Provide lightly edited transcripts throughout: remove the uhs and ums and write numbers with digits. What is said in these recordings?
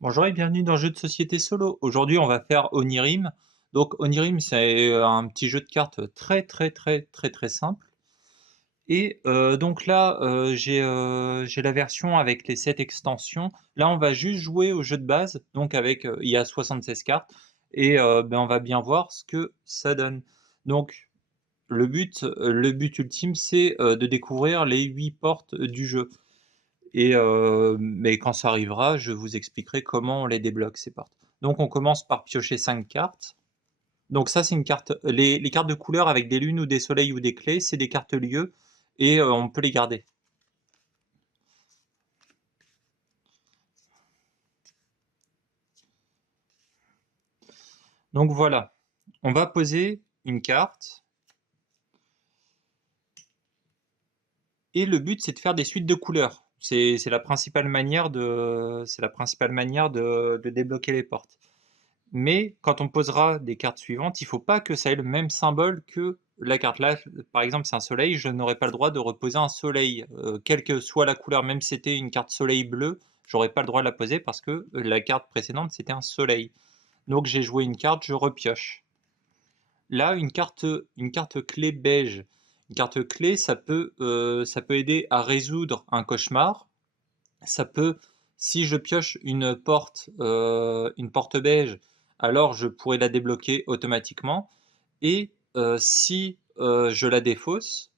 Bonjour et bienvenue dans Jeux de société solo. Aujourd'hui, on va faire Onirim. Donc Onirim, c'est un petit jeu de cartes très très très très très simple. Et donc là, j'ai la version avec les 7 extensions. Là, on va juste jouer au jeu de base, donc avec il y a 76 cartes et on va bien voir ce que ça donne. Donc le but ultime, c'est de découvrir les 8 portes du jeu. Et mais quand ça arrivera, je vous expliquerai comment on les débloque ces portes. Donc on commence par piocher 5 cartes. Donc ça c'est une carte, les cartes de couleur avec des lunes ou des soleils ou des clés, c'est des cartes lieux et on peut les garder. Donc voilà, on va poser une carte et le but c'est de faire des suites de couleurs. C'est la principale manière de débloquer les portes. Mais quand on posera des cartes suivantes, il ne faut pas que ça ait le même symbole que la carte. Là, par exemple, c'est un soleil, je n'aurai pas le droit de reposer un soleil, quelle que soit la couleur, même si c'était une carte soleil bleue, j'aurais pas le droit de la poser parce que la carte précédente, c'était un soleil. Donc j'ai joué une carte, je repioche. Là, une carte clé beige. Une carte clé, ça peut aider à résoudre un cauchemar. Ça peut, si je pioche une porte beige, alors je pourrais la débloquer automatiquement. Et si je la défausse,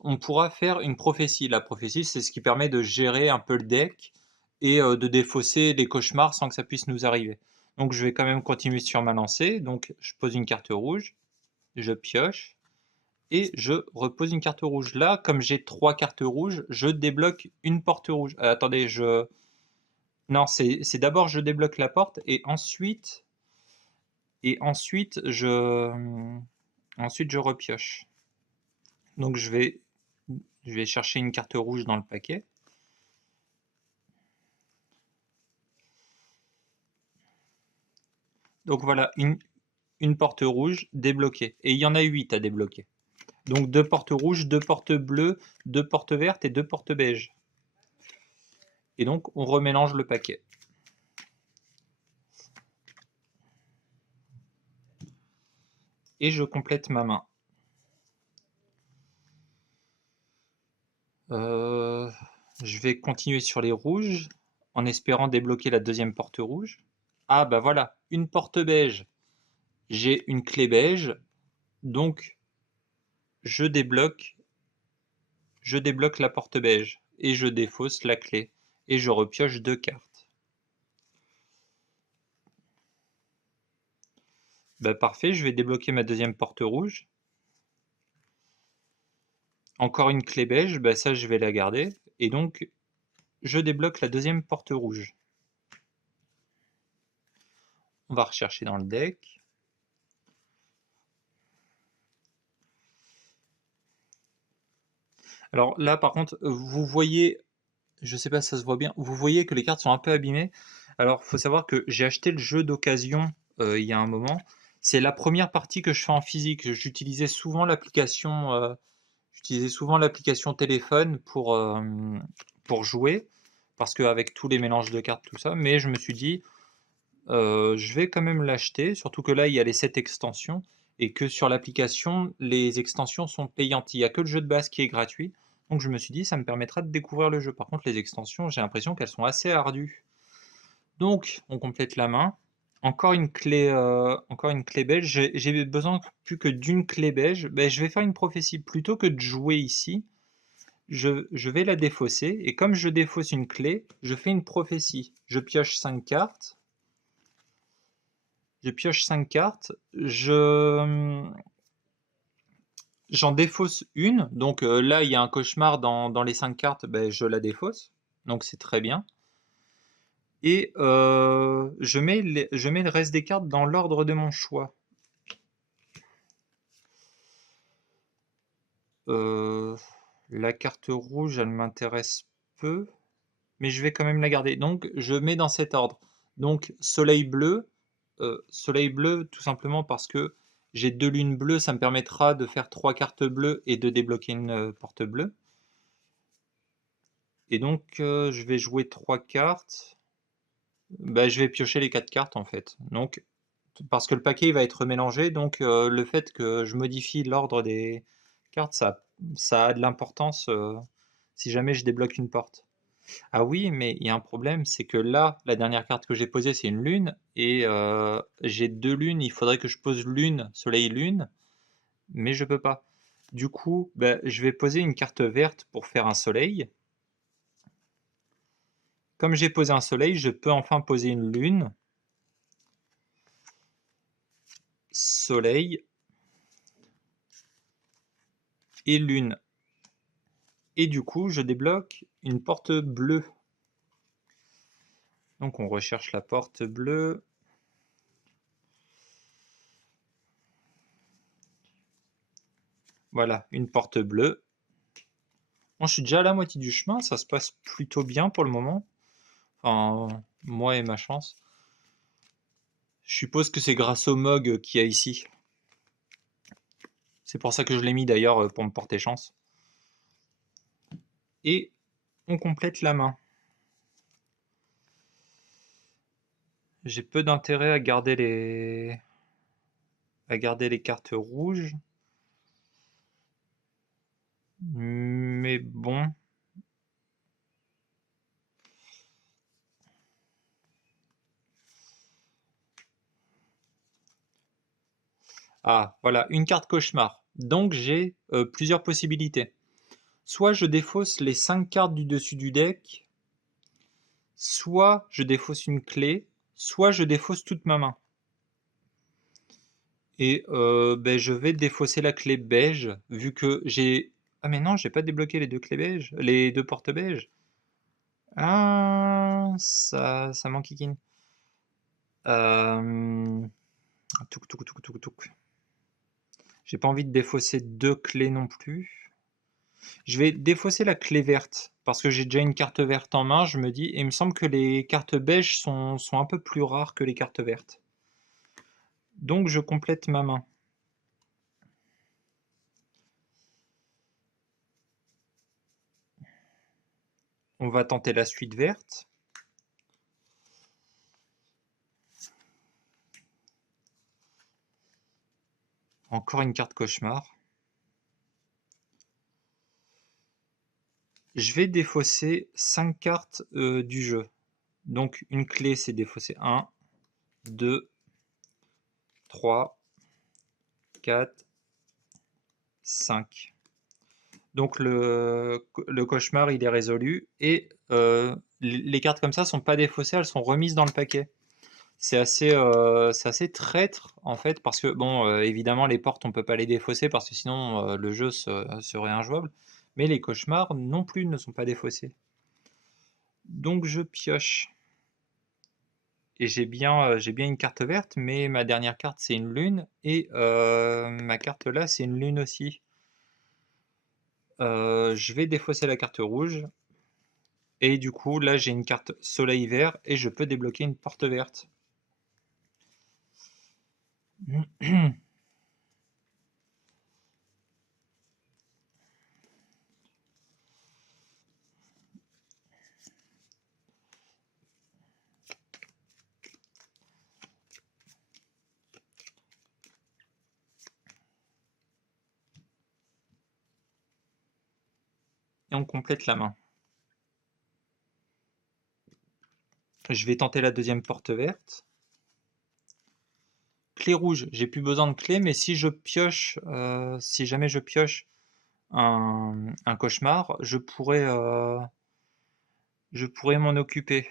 on pourra faire une prophétie. La prophétie, c'est ce qui permet de gérer un peu le deck et de défausser les cauchemars sans que ça puisse nous arriver. Donc je vais quand même continuer sur ma lancée. Donc je pose une carte rouge, je pioche et je repose une carte rouge. Là, comme j'ai 3 cartes rouges, je débloque une porte rouge. Attendez, non, c'est d'abord je débloque la porte et ensuite je repioche. Donc je vais chercher une carte rouge dans le paquet. Donc voilà, une porte rouge débloquée. Et il y en a 8 à débloquer. Donc 2 portes rouges, 2 portes bleues, 2 portes vertes et 2 portes beiges. Et donc on remélange le paquet. Et je complète ma main. Euh, je vais continuer sur les rouges en espérant débloquer la deuxième porte rouge. Ah bah voilà, une porte beige. J'ai une clé beige, donc je débloque, je débloque la porte beige et je défausse la clé et je repioche 2 cartes. Bah parfait, je vais débloquer ma deuxième porte rouge. Encore une clé beige, bah ça je vais la garder et donc je débloque la deuxième porte rouge. On va rechercher dans le deck. Alors là par contre, vous voyez, je sais pas si ça se voit bien, vous voyez que les cartes sont un peu abîmées. Alors faut savoir que j'ai acheté le jeu d'occasion il y a un moment. C'est la première partie que je fais en physique. J'utilisais souvent l'application téléphone pour jouer, parce qu'avec tous les mélanges de cartes, tout ça, mais je me suis dit, je vais quand même l'acheter, surtout que là, il y a les 7 extensions, et que sur l'application, les extensions sont payantes. Il n'y a que le jeu de base qui est gratuit, donc je me suis dit, ça me permettra de découvrir le jeu. Par contre, les extensions, j'ai l'impression qu'elles sont assez ardues. Donc, on complète la main. Encore une clé beige. J'ai besoin plus que d'une clé beige. Ben, je vais faire une prophétie. Plutôt que de jouer ici, je vais la défausser. Et comme je défausse une clé, je fais une prophétie. Je pioche 5 cartes. J'en défausse une. Donc là, il y a un cauchemar dans les 5 cartes. Ben, je la défausse. Donc c'est très bien. Et je mets le reste des cartes dans l'ordre de mon choix. Euh, la carte rouge, elle m'intéresse peu, mais je vais quand même la garder. Donc, je mets dans cet ordre. Donc, soleil bleu, tout simplement parce que j'ai 2 lunes bleues, ça me permettra de faire 3 cartes bleues et de débloquer une porte bleue. Et donc, je vais jouer 3 cartes. Bah, je vais piocher les 4 cartes en fait. Donc, parce que le paquet il va être mélangé, donc le fait que je modifie l'ordre des cartes, ça a de l'importance si jamais je débloque une porte. Ah oui, mais il y a un problème, c'est que là, la dernière carte que j'ai posée, c'est une lune, et j'ai 2 lunes, il faudrait que je pose lune, soleil, lune, mais je peux pas. Du coup, bah, je vais poser une carte verte pour faire un soleil. Comme j'ai posé un soleil, je peux enfin poser une lune, soleil et lune. Et du coup, je débloque une porte bleue. Donc on recherche la porte bleue. Voilà, une porte bleue. Bon, je suis déjà à la moitié du chemin, ça se passe plutôt bien pour le moment. Enfin, moi et ma chance. Je suppose que c'est grâce au mog qu'il y a ici. C'est pour ça que je l'ai mis d'ailleurs, pour me porter chance. Et on complète la main. J'ai peu d'intérêt à garder les cartes rouges. Mais bon. Ah, voilà, une carte cauchemar. Donc j'ai plusieurs possibilités. Soit je défausse les 5 cartes du dessus du deck, soit je défausse une clé, soit je défausse toute ma main. Et ben, je vais défausser la clé beige, vu que j'ai... Ah mais non, j'ai pas débloqué les deux clés beige, les deux portes beige. Ah, ça m'enquiquine. Euh... Touk, touk, touk, touk, touk. J'ai pas envie de défausser deux clés non plus. Je vais défausser la clé verte, parce que j'ai déjà une carte verte en main, je me dis, et il me semble que les cartes beige sont un peu plus rares que les cartes vertes. Donc je complète ma main. On va tenter la suite verte. Encore une carte cauchemar. Je vais défausser 5 cartes du jeu. Donc une clé, c'est défausser 1, 2, 3, 4, 5. Donc le cauchemar, il est résolu. Et les cartes comme ça sont pas défaussées, elles sont remises dans le paquet. C'est assez traître en fait, parce que bon, évidemment les portes on peut pas les défausser parce que sinon le jeu serait injouable, mais les cauchemars non plus ne sont pas défaussés. Donc je pioche et j'ai bien une carte verte, mais ma dernière carte c'est une lune et ma carte là c'est une lune aussi. Je vais défausser la carte rouge et du coup là j'ai une carte soleil vert et je peux débloquer une porte verte. Et on complète la main. Je vais tenter la deuxième porte verte. Clé rouge, j'ai plus besoin de clé, mais si je pioche, si jamais je pioche un cauchemar, je pourrais m'en occuper.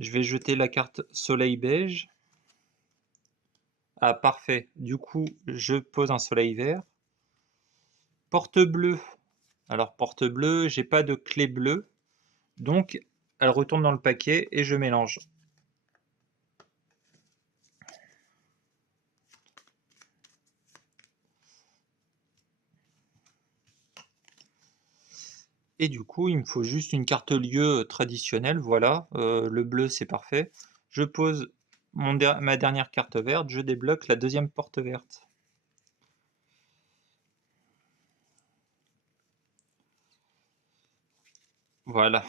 Je vais jeter la carte soleil beige. Ah, parfait. Du coup, je pose un soleil vert. Porte bleue. Alors, porte bleue, j'ai pas de clé bleue. Donc, elle retourne dans le paquet et je mélange. Et du coup, il me faut juste une carte lieu traditionnelle. Voilà, le bleu, c'est parfait. Je pose ma dernière carte verte. Je débloque la deuxième porte verte. Voilà.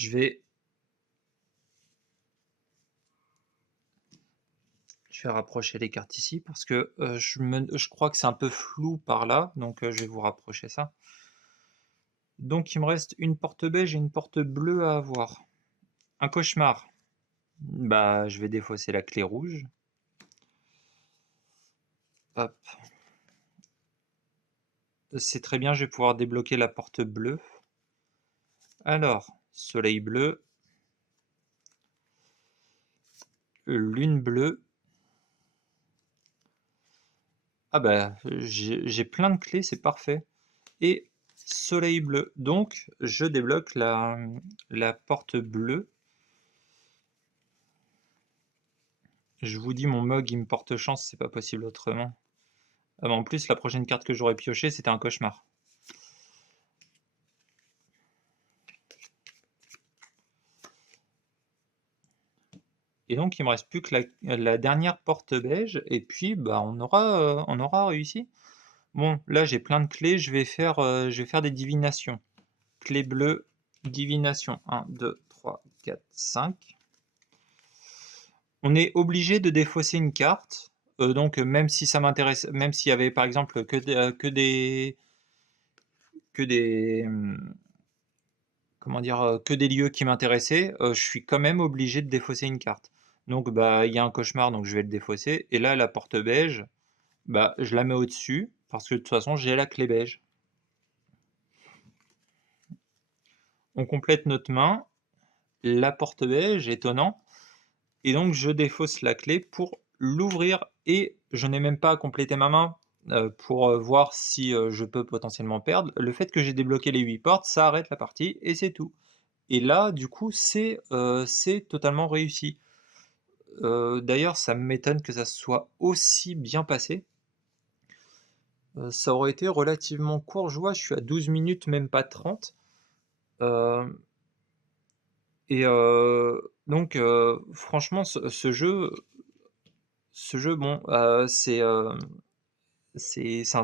Je vais rapprocher les cartes ici parce que je crois que c'est un peu flou par là, donc je vais vous rapprocher ça. Donc il me reste une porte beige et une porte bleue à avoir. Un cauchemar. Bah, je vais défausser la clé rouge. Hop. C'est très bien, je vais pouvoir débloquer la porte bleue. Alors, soleil bleu. Lune bleue. Ah bah, j'ai plein de clés, c'est parfait. Et soleil bleu. Donc, je débloque la porte bleue. Je vous dis, mon mug, il me porte chance, c'est pas possible autrement. Ah bah, en plus, la prochaine carte que j'aurais piochée, c'était un cauchemar. Et donc, il me reste plus que la dernière porte beige, et puis bah, on aura réussi. Bon, là j'ai plein de clés, je vais faire des divinations. Clé bleue, divination. 1, 2, 3, 4, 5. On est obligé de défausser une carte. Donc même si ça m'intéresse, même s'il y avait par exemple que des comment dire, que des lieux qui m'intéressaient, je suis quand même obligé de défausser une carte. Donc bah il y a un cauchemar, donc je vais le défausser. Et là la porte beige, bah je la mets au-dessus parce que de toute façon j'ai la clé beige. On complète notre main. La porte beige, étonnant. Et donc je défausse la clé pour l'ouvrir et je n'ai même pas à compléter ma main pour voir si je peux potentiellement perdre. Le fait que j'ai débloqué les 8 portes, ça arrête la partie et c'est tout. Et là, du coup, c'est totalement réussi. D'ailleurs, ça m'étonne que ça soit aussi bien passé. Ça aurait été relativement court, je vois, je suis à 12 minutes, même pas 30. Euh, et donc, franchement, ce jeu, bon, c'est un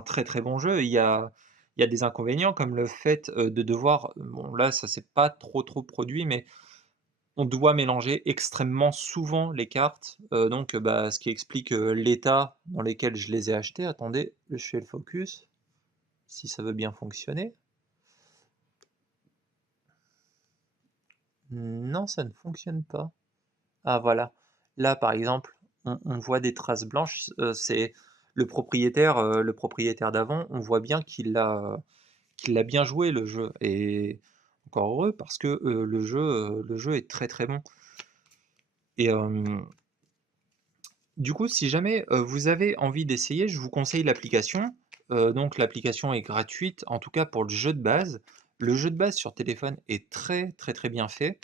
très très bon jeu. Il y a des inconvénients comme le fait de devoir, bon là ça s'est pas trop produit, mais on doit mélanger extrêmement souvent les cartes, donc bah, ce qui explique l'état dans lequel je les ai achetées. Attendez, je fais le focus, si ça veut bien fonctionner. Non, ça ne fonctionne pas. Ah voilà. Là, par exemple, on voit des traces blanches. C'est le propriétaire d'avant. On voit bien qu'il l'a bien joué le jeu. Et encore heureux parce que le jeu est très très bon. Et du coup, si jamais vous avez envie d'essayer, je vous conseille l'application. Donc l'application est gratuite, en tout cas pour le jeu de base. Le jeu de base sur téléphone est très très très bien fait.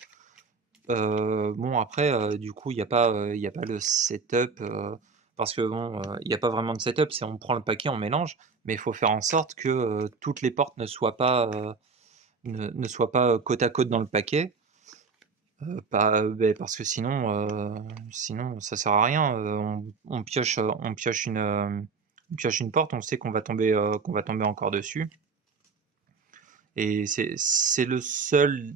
Bon après, du coup, il y a pas le setup, parce que bon, il n'y a pas vraiment de setup, c'est on prend le paquet, on mélange, mais il faut faire en sorte que, toutes les portes ne soient pas, côte à côte dans le paquet. Pas, beh, parce que sinon ça sert à rien, on pioche une porte, on sait qu'on va tomber encore dessus et c'est le seul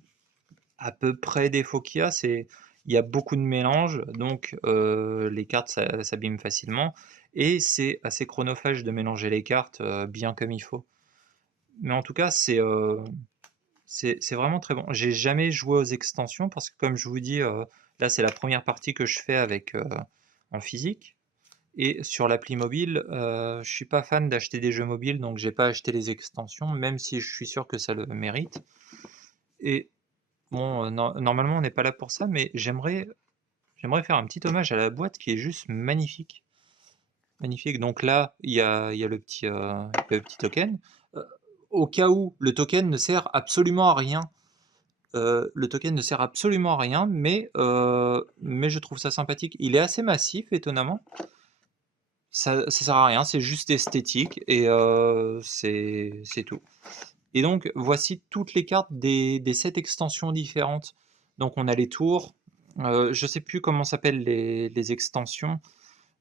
à peu près défaut qu'il y a, c'est il y a beaucoup de mélange, donc les cartes s'abîment facilement et c'est assez chronophage de mélanger les cartes bien comme il faut. Mais en tout cas, c'est vraiment très bon. J'ai jamais joué aux extensions parce que comme je vous dis, là c'est la première partie que je fais avec en physique. Et sur l'appli mobile, je suis pas fan d'acheter des jeux mobiles, donc j'ai pas acheté les extensions, même si je suis sûr que ça le mérite. Et bon, normalement on n'est pas là pour ça, mais j'aimerais faire un petit hommage à la boîte qui est juste magnifique. Magnifique. Donc là, il y a le petit token. Euh, Au cas où le token ne sert absolument à rien, le token ne sert absolument à rien, mais je trouve ça sympathique. Il est assez massif, étonnamment. Ça sert à rien, c'est juste esthétique et c'est tout. Et donc, voici toutes les cartes des 7 extensions différentes. Donc, on a les tours. Je sais plus comment s'appellent les extensions.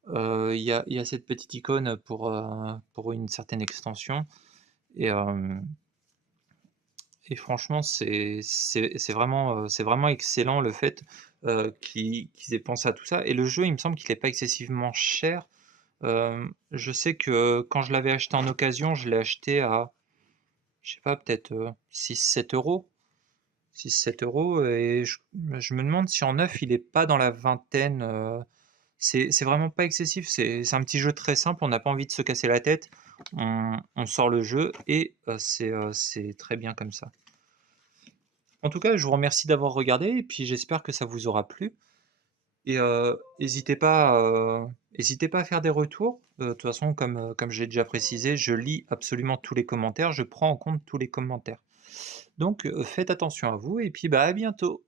Il y a cette petite icône pour une certaine extension. Et, et franchement, c'est vraiment excellent le fait, qu'ils aient pensé à tout ça et le jeu, il me semble qu'il est pas excessivement cher. Je sais que quand je l'avais acheté en occasion, je l'ai acheté à, je sais pas, peut-être, 6-7 €. 6-7 € et je me demande si en neuf, il est pas dans la vingtaine, c'est vraiment pas excessif, c'est un petit jeu très simple, on n'a pas envie de se casser la tête, on sort le jeu et c'est très bien comme ça. En tout cas, je vous remercie d'avoir regardé et puis j'espère que ça vous aura plu et hésitez pas à faire des retours. De toute façon, comme j'ai déjà précisé, je lis absolument tous les commentaires, je prends en compte tous les commentaires. Donc, faites attention à vous et puis, bah, à bientôt.